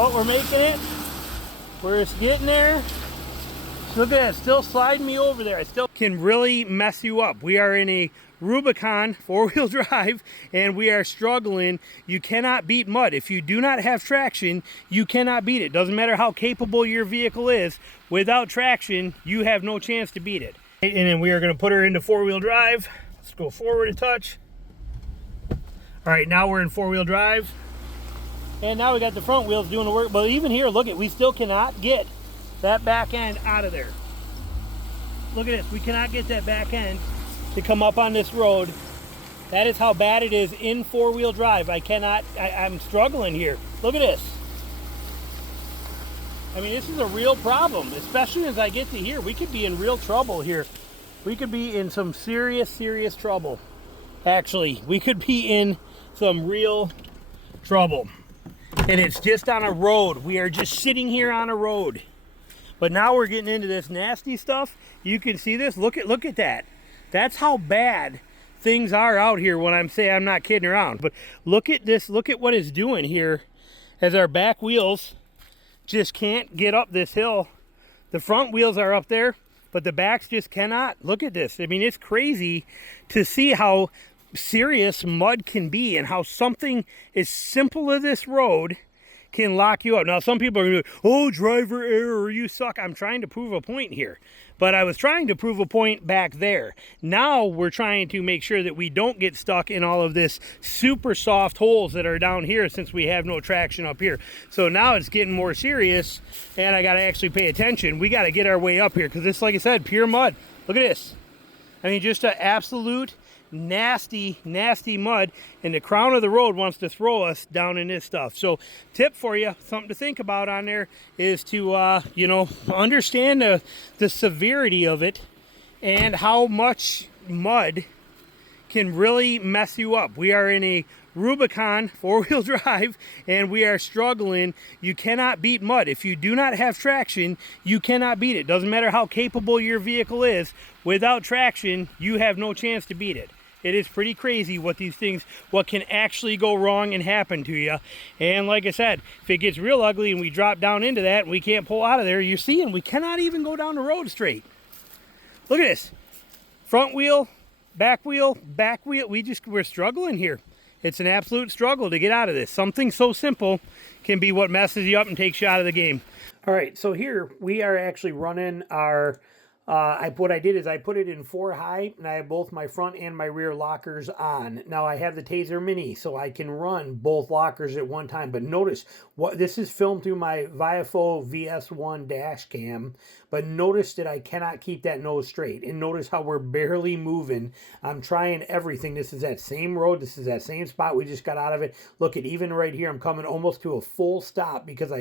Oh, we're making it. We're just getting there. Look at that, still sliding me over there. I still can really mess you up. We are in a Rubicon four-wheel drive and we are struggling. You cannot beat mud. If you do not have traction, you cannot beat it. Doesn't matter how capable your vehicle is. Without traction, you have no chance to beat it. And then we are going to put her into four-wheel drive. Let's go forward a touch. All right, now we're in four-wheel drive. And now we got the front wheels doing the work. But even here, look at, we still cannot get that back end out of there. Look at this, we cannot get that back end to come up on this road. That is how bad it is in four-wheel drive. I'm struggling here. Look at this. I mean, this is a real problem, especially as I get to here. We could be in real trouble here. We could be in some serious, serious trouble. Actually, we could be in some real trouble. And it's just on a road. We are just sitting here on a road. But now we're getting into this nasty stuff. You can see this. Look at that. That's how bad things are out here when I'm not kidding around. But look at this. Look at what it's doing here as our back wheels just can't get up this hill. The front wheels are up there, but the backs just cannot. Look at this. I mean, it's crazy to see how serious mud can be and how something as simple as this road can lock you up. Now, some people are going to be, oh, driver error, you suck. I'm trying to prove a point here. But I was trying to prove a point back there. Now we're trying to make sure that we don't get stuck in all of this super soft holes that are down here since we have no traction up here. So now it's getting more serious and I got to actually pay attention. We got to get our way up here because this, like I said, pure mud. Look at this. I mean, just an absolute nasty, nasty mud, and the crown of the road wants to throw us down in this stuff. So tip for you, something to think about on there is to you know, understand the severity of it and how much mud can really mess you up. We are in a Rubicon four-wheel drive and we are struggling. You cannot beat mud. If you do not have traction, you cannot beat it. Doesn't matter how capable your vehicle is. Without traction, you have no chance to beat it. It is pretty crazy what can actually go wrong and happen to you. And like I said, if it gets real ugly and we drop down into that and we can't pull out of there, you're seeing we cannot even go down the road straight. Look at this. Front wheel, back wheel, we're struggling here. It's an absolute struggle to get out of this. Something so simple can be what messes you up and takes you out of the game. All right, so here we are actually running our what I did is I put it in 4 high and I have both my front and my rear lockers on. Now I have the Taser Mini so I can run both lockers at one time. But notice, this is filmed through my Viafo VS1 dash cam. But notice that I cannot keep that nose straight. And notice how we're barely moving. I'm trying everything. This is that same road. This is that same spot. We just got out of it. Look at even right here. I'm coming almost to a full stop because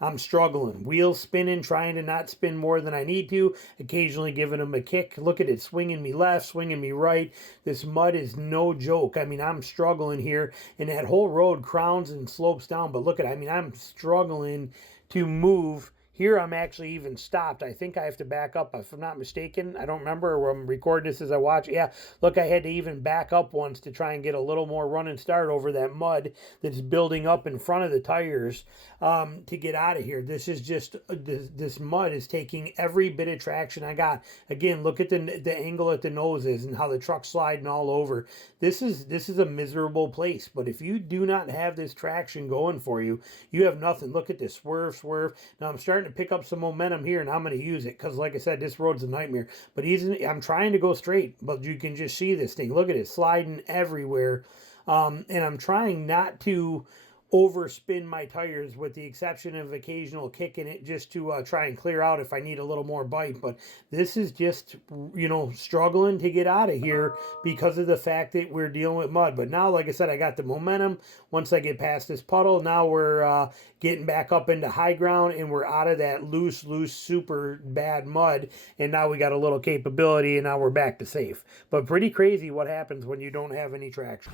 I'm struggling. Wheels spinning, trying to not spin more than I need to. Occasionally giving them a kick. Look at it, swinging me left, swinging me right. This mud is no joke. I mean, I'm struggling here. And that whole road crowns and slopes down. But look at it. I mean, I'm struggling to move. Here I'm actually even stopped. I think I have to back up if I'm not mistaken. I don't remember where I'm recording this as I watch. Yeah, look, I had to even back up once to try and get a little more run and start over that mud that's building up in front of the tires to get out of here. This is just, this mud is taking every bit of traction I got. Again, look at the angle at the noses and how the truck's sliding all over. This is a miserable place. But if you do not have this traction going for you, you have nothing. Look at this, swerve, swerve. Now I'm starting to pick up some momentum here and I'm going to use it because like I said, this road's a nightmare. But I'm trying to go straight, but you can just see this thing. Look at it sliding everywhere. And I'm trying not to overspin my tires with the exception of occasional kicking it just to try and clear out if I need a little more bite. But this is just, you know, struggling to get out of here because of the fact that we're dealing with mud. But now, like I said, I got the momentum. Once I get past this puddle, now we're getting back up into high ground and we're out of that loose, super bad mud. And now we got a little capability and now we're back to safe. But pretty crazy what happens when you don't have any traction.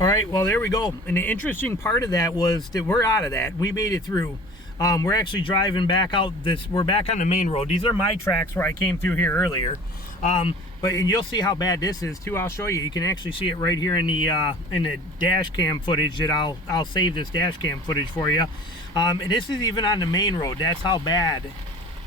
All right, well, there we go. And the interesting part of that was that we're out of that. We made it through. We're actually driving back out we're back on the main road. These are my tracks where I came through here earlier. But and you'll see how bad this is too. I'll show you. You can actually see it right here in the dash cam footage that I'll save this dash cam footage for you. And this is even on the main road. That's how bad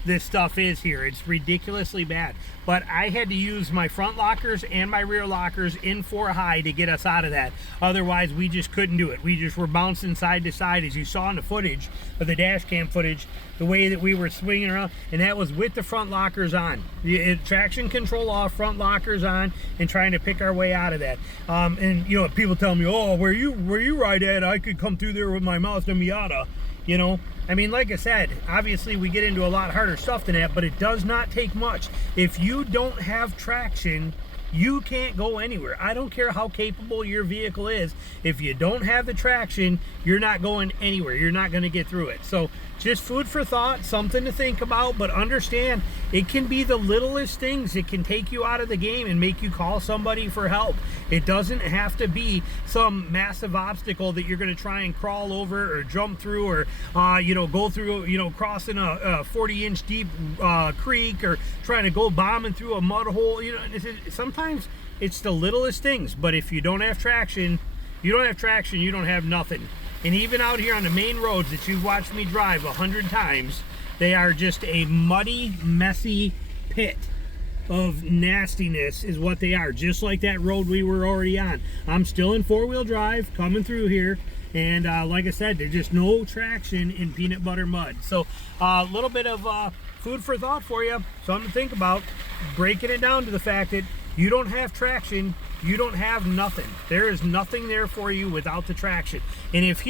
this stuff is here. It's ridiculously bad. But I had to use my front lockers and my rear lockers in 4 high to get us out of that. Otherwise, we just couldn't do it. We just were bouncing side to side, as you saw in the footage of the dash cam footage, the way that we were swinging around, and that was with the front lockers on. The traction control off, front lockers on, and trying to pick our way out of that. And you know, people tell me, oh, where you ride at, I could come through there with my Mazda Miata. You know, I mean, like I said, obviously we get into a lot harder stuff than that, but it does not take much. If you don't have traction, you can't go anywhere. I don't care how capable your vehicle is. If you don't have the traction, you're not going anywhere. You're not going to get through it. So just food for thought, something to think about, but understand it can be the littlest things that can take you out of the game and make you call somebody for help. It doesn't have to be some massive obstacle that you're going to try and crawl over or jump through, or you know, go through, you know, crossing a 40-inch deep creek, or trying to go bombing through a mud hole. You know, sometimes it's the littlest things. But if you don't have traction, you don't have nothing. And even out here on the main roads that you've watched me drive 100 times, they are just a muddy, messy pit of nastiness is what they are. Just like that road we were already on. I'm still in 4-wheel drive coming through here, and like I said, there's just no traction in peanut butter mud. So a little bit of food for thought for you, something to think about. Breaking it down to the fact that you don't have traction, you don't have nothing. There is nothing there for you without the traction. And if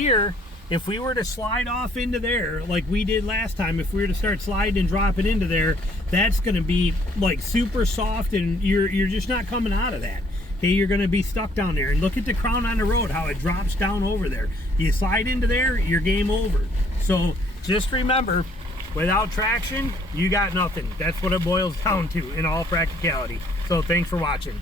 we were to slide off into there like we did last time, if we were to start sliding and dropping into there, that's going to be like super soft, and you're just not coming out of that. Okay, you're going to be stuck down there. And look at the crown on the road, how it drops down over there. You slide into there, you're game over. So just remember, without traction, you got nothing. That's what it boils down to in all practicality. So thanks for watching.